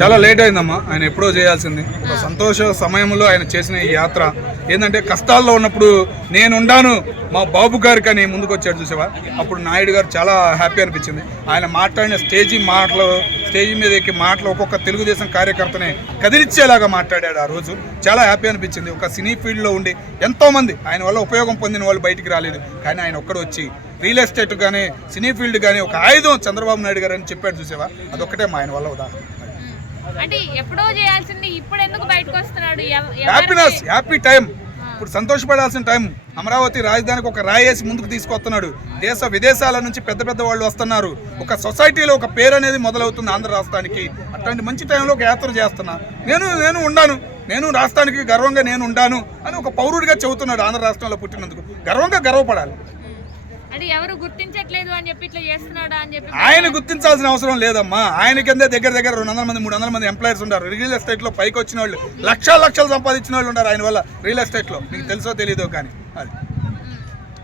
చాలా లేట్ అయిందమ్మా. ఆయన ఎప్పుడో చేయాల్సింది. ఒక సంతోష సమయంలో ఆయన చేసిన ఈ యాత్ర. ఏంటంటే కష్టాల్లో ఉన్నప్పుడు నేను ఉండాను. మా బాబు గారికి అని ముందుకు వచ్చాడు చూసావా? అప్పుడు నాయుడు గారు చాలా హ్యాపీ అనిపించింది. ఆయన మాట్లాడిన స్టేజీ మాటలు స్టేజీ మీద ఎక్కి మాటలు ఒక్కొక్క తెలుగుదేశం కార్యకర్తని కదిలిచ్చేలాగా మాట్లాడాడు ఆ రోజు. చాలా హ్యాపీ అనిపించింది. ఒక సినీ ఫీల్డ్లో ఉండి ఎంతోమంది ఆయన వల్ల ఉపయోగం పొందిన వాళ్ళు బయటికి రాలేదు. కానీ ఆయన ఒక్కడు వచ్చి రియల్ ఎస్టేట్ కానీ సినీ ఫీల్డ్ కానీ ఒక ఆయుధం చంద్రబాబు నాయుడు గారు అని చెప్పాడు చూసావా? అదొక్కటే మా ఆయన వల్ల ఉదాహరణ. అంటే ఎప్పుడో చేయాల్సింది ఇప్పుడు ఎందుకు బయటకు వస్తున్నాడు? ఎవ- ఎవరిని- హ్యాపీనెస్ హ్యాపీ టైం ఇప్పుడు సంతోషపడాల్సిన టైం అమరావతి రాజధానికి ఒక రాయేసి ముందుకు తీసుకొస్తున్నాడు. దేశ విదేశాల నుంచి పెద్ద పెద్ద వాళ్ళు వస్తున్నారు. ఒక సొసైటీలో ఒక పేరు అనేది మొదలవుతుంది ఆంధ్ర రాష్ట్రానికి. అట్లాంటి మంచి టైంలో ఒక యాత్ర చేస్తున్నా. నేను నేను ఉండాను. నేను రాష్ట్రానికి గర్వంగా నేను ఉండాను అని ఒక పౌరుడిగా చెబుతున్నాడు ఆంధ్ర రాష్ట్రంలో పుట్టినందుకు. గర్వంగా గర్వపడాలి. అంటే ఎవరు గుర్తించట్లేదు అని చెప్పి ఇట్లా చేస్తున్నాడా అని చెప్పి ఆయన గుర్తించాల్సిన అవసరం లేదమ్మా. ఆయన కింద దగ్గర దగ్గర రెండు వందల మంది మూడు వందల మంది ఎంప్లాయర్స్ ఉన్నారు రియల్ ఎస్టేట్లో పైకి వచ్చిన వాళ్ళు లక్షల లక్షలు సంపాదించిన వాళ్ళు ఉన్నారు ఆయన వల్ల రియల్ ఎస్టేట్లో. మీకు తెలుసో తెలీదో కానీ అది.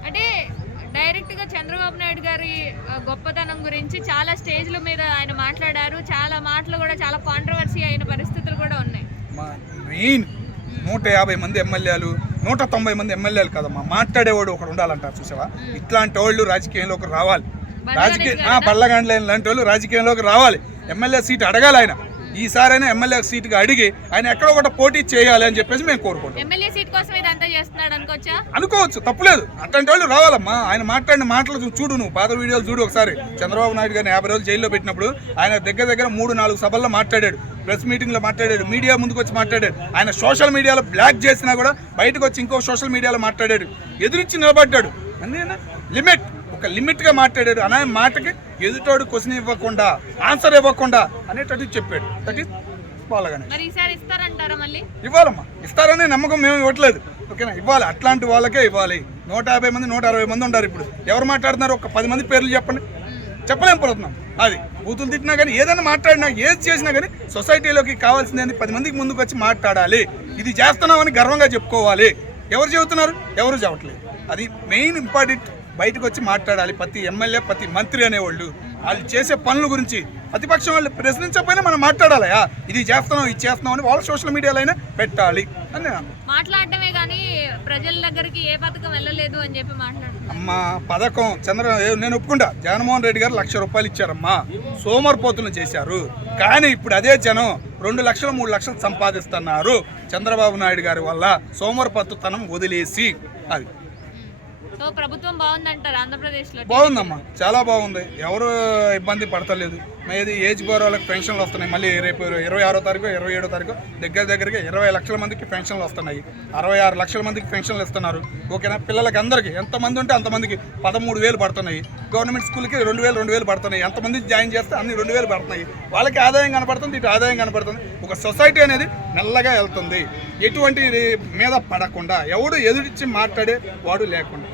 అంటే డైరెక్ట్గా చంద్రబాబు నాయుడు గారి గొప్పతనం గురించి చాలా స్టేజ్ల మీద ఆయన మాట్లాడారు. చాలా మాటలు కూడా చాలా కాంట్రవర్సీ అయిన పరిస్థితులు కూడా ఉన్నాయి. మెయిన్ నూట యాభై మంది ఎమ్మెల్యేలు నూట తొంభై మంది ఎమ్మెల్యేలు కదమ్మా. మాట్లాడేవాడు ఒకడు ఉండాలంటారు చూసావా? ఇట్లాంటి వాళ్ళు రాజకీయంలోకి రావాలి. రాజకీయ ఆ, బల్లగండ్ల లాంటి వాళ్ళు రాజకీయంలోకి రావాలి. ఎమ్మెల్యే సీట్ అడగాలి ఆయన. ఈసారైనా ఎమ్మెల్యే సీటుగా అడిగి ఆయన ఎక్కడో ఒకటి పోటీ చేయాలి అని చెప్పేసి మేము కోరుకుంటాం అనుకోవచ్చా? తప్పులేదు. అట్లాంటి వాళ్ళు రావాలమ్మా. ఆయన మాట్లాడిన మాటలు చూడు నువ్వు. పాత వీడియోలు చూడు ఒకసారి. చంద్రబాబు నాయుడు గారిని యాభై రోజులు జైల్లో పెట్టినప్పుడు ఆయన దగ్గర దగ్గర మూడు నాలుగు సభల్లో మాట్లాడాడు. ప్రెస్ మీటింగ్లో మాట్లాడాడు. మీడియా ముందుకు వచ్చి మాట్లాడాడు. ఆయన సోషల్ మీడియాలో బ్లాక్ చేసినా కూడా బయటకు వచ్చి ఇంకో సోషల్ మీడియాలో మాట్లాడాడు. ఎదురించి నిలబడ్డాడు. అంతేనా లిమిట్. ఒక లిమిట్గా మాట్లాడాడు. అనే మాటకి ఎదుటోడు క్వశ్చన్ ఇవ్వకుండా ఆన్సర్ ఇవ్వకుండా అనేటట్టు చెప్పాడు. దట్ ఈస్ మళ్ళీ? ఇవ్వాలమ్మా. ఇస్తారనే నమ్మకం మేము ఇవ్వట్లేదు. ఓకేనా? ఇవ్వాలి. అట్లాంటి వాళ్ళకే ఇవ్వాలి. నూట యాభై మంది నూట అరవై మంది ఉన్నారు ఇప్పుడు. ఎవరు మాట్లాడుతున్నారు ఒక పది మంది పేర్లు చెప్పండి. చెప్పలేం పోతున్నాం అది బూతులు తిట్టినా కానీ ఏదైనా మాట్లాడినా ఏది చేసినా కానీ సొసైటీలోకి కావాల్సింది పది మందికి ముందుకు వచ్చి మాట్లాడాలి. ఇది చేస్తున్నామని గర్వంగా చెప్పుకోవాలి. ఎవరు చెబుతున్నారు? ఎవరు చెప్పట్లేదు. అది మెయిన్ ఇంపార్టెంట్ బయటకు వచ్చి మాట్లాడాలి. ప్రతి ఎమ్మెల్యే ప్రతి మంత్రి అనేవాళ్ళు. వాళ్ళు చేసే పనుల గురించి ప్రతిపక్షం వాళ్ళు ప్రశ్నించకపోయినా మనం మాట్లాడాలయా ఇది చేస్తున్నాం ఇది చేస్తున్నాం అని వాళ్ళ సోషల్ మీడియాలో అయినా పెట్టాలి అని. మాట్లాడటమే కానీ ప్రజల దగ్గరికి ఏ పథకం వెళ్ళలేదు అని చెప్పి అమ్మా పథకం చంద్ర నేను ఒప్పుకుంటా. జగన్మోహన్ రెడ్డి గారు లక్ష రూపాయలు ఇచ్చారమ్మా. సోమరిపోతులు చేశారు. కానీ ఇప్పుడు అదే జనం రెండు లక్షలు మూడు లక్షలు సంపాదిస్తున్నారు చంద్రబాబు నాయుడు గారి వల్ల సోమరిపత్తుతనం వదిలేసి. అది. సో ప్రభుత్వం బాగుందంటారు ఆంధ్రప్రదేశ్లో బాగుందమ్మా. చాలా బాగుంది. ఎవరు ఇబ్బంది పడతలేదు. ఏది ఏజ్ బోర్ వాళ్ళకి పెన్షన్లు వస్తున్నాయి. మళ్ళీ రేపు ఇరవై ఆరో తారీఖు ఇరవై ఏడో తారీఖు దగ్గర దగ్గరగా ఇరవై లక్షల మందికి పెన్షన్లు వస్తున్నాయి. అరవై ఆరు లక్షల మందికి పెన్షన్లు ఇస్తున్నారు. ఓకేనా? పిల్లలకి అందరికీ ఎంతమంది ఉంటే అంతమందికి పదమూడు వేలు పడుతున్నాయి. గవర్నమెంట్ స్కూల్కి రెండు వేలు రెండు వేలు పడుతున్నాయి. ఎంతమంది జాయిన్ చేస్తే అన్ని రెండు వేలు పడుతున్నాయి. వాళ్ళకి ఆదాయం కనపడుతుంది ఇటు ఆదాయం కనపడుతుంది. ఒక సొసైటీ అనేది మెల్లగా వెళ్తుంది. ఎటువంటి మీద పడకుండా ఎవడు ఎదురిచ్చి మాట్లాడే వాడు లేకుండా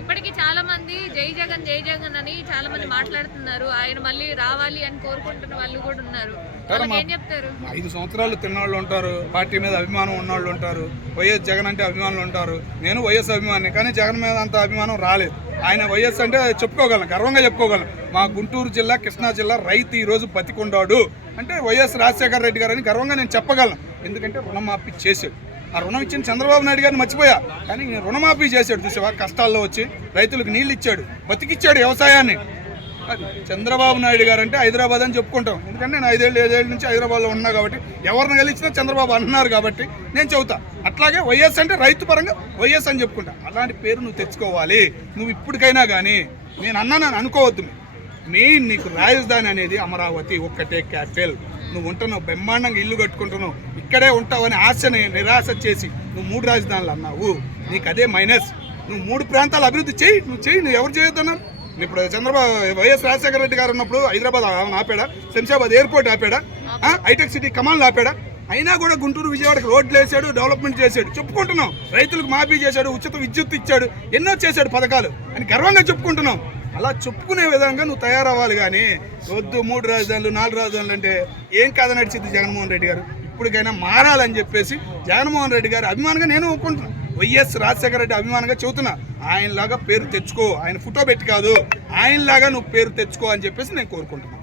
ఇప్పటికీ చాలా మంది జై జగన్ జై జగన్ అని చాలా మంది మాట్లాడుతున్నారు. ఆయన మళ్ళీ రావాలి అని కోరుకుంటున్న వాళ్ళు కూడా ఉన్నారు. వాళ్ళకి ఏం చెప్తారు? ఐదు సంవత్సరాలు తిన్నవాళ్ళు ఉంటారు పార్టీ మీద అభిమానం ఉన్నవాళ్ళు ఉంటారు వైఎస్ జగన్ అంటే అభిమానులు ఉంటారు. నేను వైఎస్ అభిమాని కానీ జగన్ మీద అంత అభిమానం రాలేదు. ఆయన వైఎస్ అంటే చెప్పుకోగలను గర్వంగా చెప్పుకోగలను. మా గుంటూరు జిల్లా కృష్ణా జిల్లా రైతు ఈ రోజు బతికుండాడు. అంటే వైఎస్ రాజశేఖర రెడ్డి గారు అని గర్వంగా నేను చెప్పగలను. ఎందుకంటే రుణమాఫీ చేశాడు. ఆ రుణం ఇచ్చిన చంద్రబాబు నాయుడు గారిని మర్చిపోయా. కానీ రుణమాఫీ చేశాడు చూసావా? కష్టాల్లో వచ్చి రైతులకు నీళ్ళు ఇచ్చాడు బతికిచ్చాడు వ్యవసాయాన్ని. అది చంద్రబాబు నాయుడు గారు అంటే హైదరాబాద్ అని చెప్పుకుంటాం. ఎందుకంటే నేను ఐదేళ్ళు ఐదేళ్ళ నుంచి హైదరాబాద్లో ఉన్నా కాబట్టి ఎవరిని గెలిచినా చంద్రబాబు అన్నారు కాబట్టి నేను చెబుతా. అట్లాగే వైఎస్ అంటే రైతు పరంగా వైఎస్ అని చెప్పుకుంటా. అలాంటి పేరు నువ్వు తెచ్చుకోవాలి. నువ్వు ఇప్పటికైనా కానీ నేను అన్నానని అనుకోవద్దు. మెయిన్ నీకు రాజధాని అనేది అమరావతి ఒక్కటే క్యాపిటల్. నువ్వు ఉంటున్నావు బ్రహ్మాండంగా ఇల్లు కట్టుకుంటున్నావు ఇక్కడే ఉంటావని ఆశని నిరాశ చేసి నువ్వు మూడు రాజధానులు అన్నావు. నీకు అదే మైనస్. నువ్వు మూడు ప్రాంతాలు అభివృద్ధి చేయి నువ్వు చేయి నువ్వు ఎవరు చేయొద్దన్నారు ఇప్పుడు చంద్రబాబు వైఎస్ రాజశేఖర రెడ్డి గారు ఉన్నప్పుడు హైదరాబాద్ ఆపాడా? శంషాబాద్ ఎయిర్పోర్ట్ ఆపాడా? హైటెక్ సిటీ కమాన్లు ఆపాడా? అయినా కూడా గుంటూరు విజయవాడకి రోడ్లు వేసాడు డెవలప్మెంట్ చేశాడు. చెప్పుకుంటున్నాం. రైతులకు మాఫీ చేశాడు ఉచిత విద్యుత్ ఇచ్చాడు ఎన్నో చేశాడు పథకాలు. అని గర్వంగా చెప్పుకుంటున్నాం. అలా చెప్పుకునే విధంగా నువ్వు తయారవ్వాలి కానీ వద్దు మూడు రాజధానులు నాలుగు రాజధానులు అంటే ఏం కాద నడిచింది జగన్మోహన్ రెడ్డి గారు? ఇప్పటికైనా మారాలని చెప్పేసి జగన్మోహన్ రెడ్డి గారు అభిమానంగా నేను ఒప్పుకుంటున్నాను వైఎస్ రాజశేఖర రెడ్డి అభిమానంగా చెబుతున్నా ఆయనలాగా పేరు తెచ్చుకో ఆయన ఫోటో పెట్టి కాదు ఆయనలాగా నువ్వు పేరు తెచ్చుకో అని చెప్పేసి నేను కోరుకుంటున్నాను